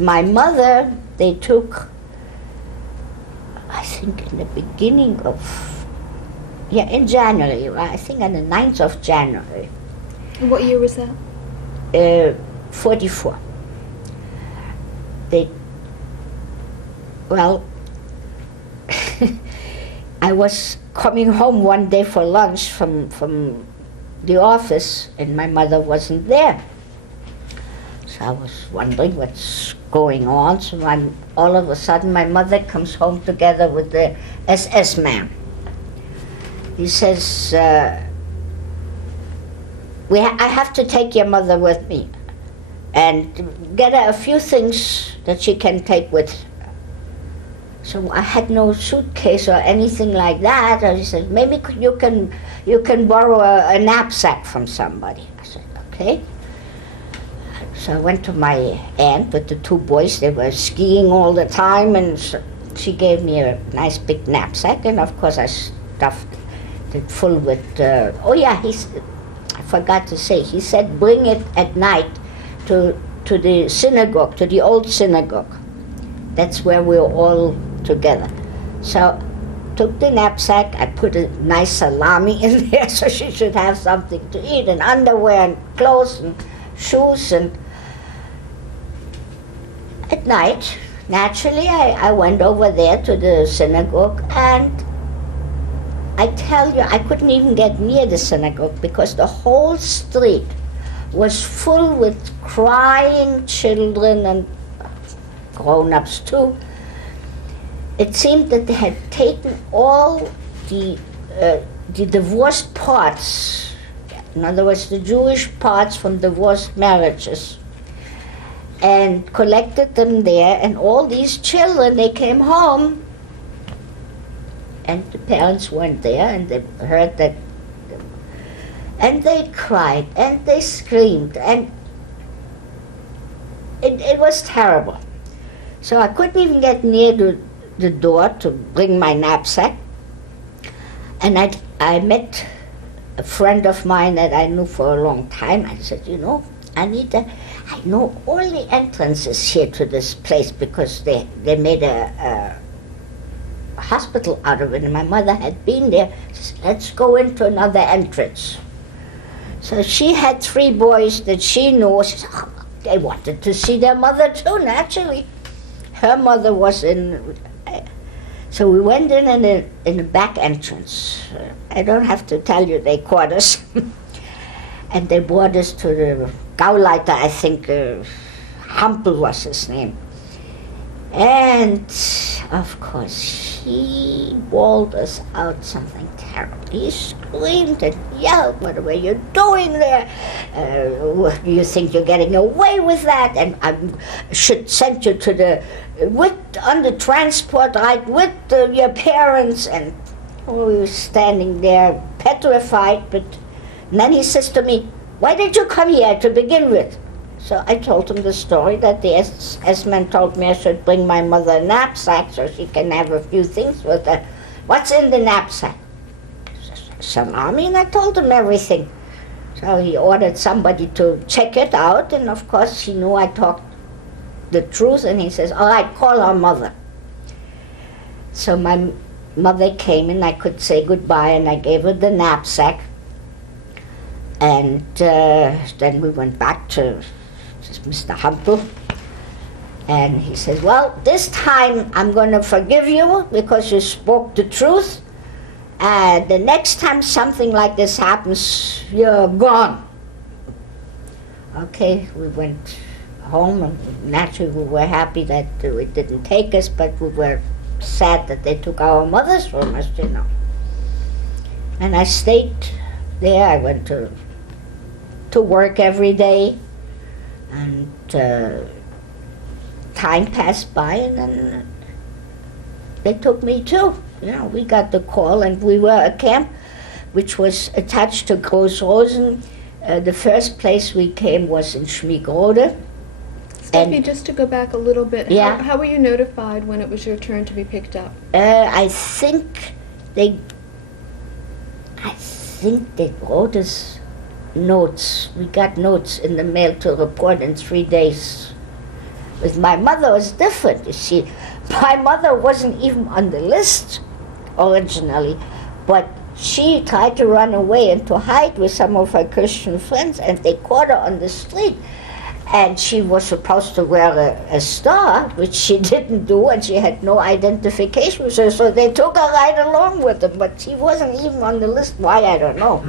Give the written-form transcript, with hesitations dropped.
my mother, they took, I think in the beginning of, in January, I think on the 9th of January. What year was that? 44. I was coming home one day for lunch from the office, and my mother wasn't there. So I was wondering what's going on. So all of a sudden, my mother comes home together with the SS man. He says, I have to take your mother with me and get her a few things that she can take with her. So I had no suitcase or anything like that. And he said, maybe you can borrow a knapsack from somebody. I said, okay. So I went to my aunt with the 2 boys. They were skiing all the time, and so she gave me a nice big knapsack, and of course I stuffed it full with, I forgot to say, he said bring it at night to the synagogue, to the old synagogue. That's where we were all together. So took the knapsack, I put a nice salami in there so she should have something to eat, and underwear and clothes and shoes. And at night, naturally, I went over there to the synagogue, and I tell you, I couldn't even get near the synagogue because the whole street was full with crying children and grown-ups too. It seemed that they had taken all the divorced parts, in other words, the Jewish parts from divorced marriages, and collected them there, and all these children, they came home, and the parents weren't there, and they heard that, and they cried, and they screamed, and it was terrible. So I couldn't even get near the door to bring my knapsack, and I met a friend of mine that I knew for a long time. I said, Anita, I know all the entrances here to this place because they made a hospital out of it, and my mother had been there. She said, let's go into another entrance. So she had 3 boys that she knew. She said, they wanted to see their mother too, naturally. Her mother was in. So we went in the back entrance. I don't have to tell you, they caught us. And they brought us to the Gauleiter, I think, Hampel was his name. And, of course, he bawled us out something terrible. He screamed and yelled, what were you doing there? You think you're getting away with that? And I should send you to on the transport ride with your parents. And we were standing there petrified, but then he says to me, why did you come here to begin with? So I told him the story that the S-man told me I should bring my mother a knapsack so she can have a few things with her. What's in the knapsack? Salami, and I told him everything. So he ordered somebody to check it out, and of course he knew I talked the truth, and he says, all right, call our mother. So my mother came, and I could say goodbye, and I gave her the knapsack. And then we went back to Mr. Hampel, and he says, well, this time I'm going to forgive you because you spoke the truth, and the next time something like this happens, you're gone. Okay, we went home, and naturally we were happy that it didn't take us, but we were sad that they took our mothers from us, And I stayed there. I went to work every day, and time passed by, and then they took me too. We got the call, and we were a camp which was attached to Großrosen. The first place we came was in Schmiegrode. Steffi, just to go back a little bit, Yeah. how were you notified when it was your turn to be picked up? I think they wrote us notes. We got notes in the mail to report in 3 days. With my mother, it was different, you see. My mother wasn't even on the list originally, but she tried to run away and to hide with some of her Christian friends, and they caught her on the street. And she was supposed to wear a star, which she didn't do, and she had no identification with her, so they took her right along with them, but she wasn't even on the list. Why, I don't know.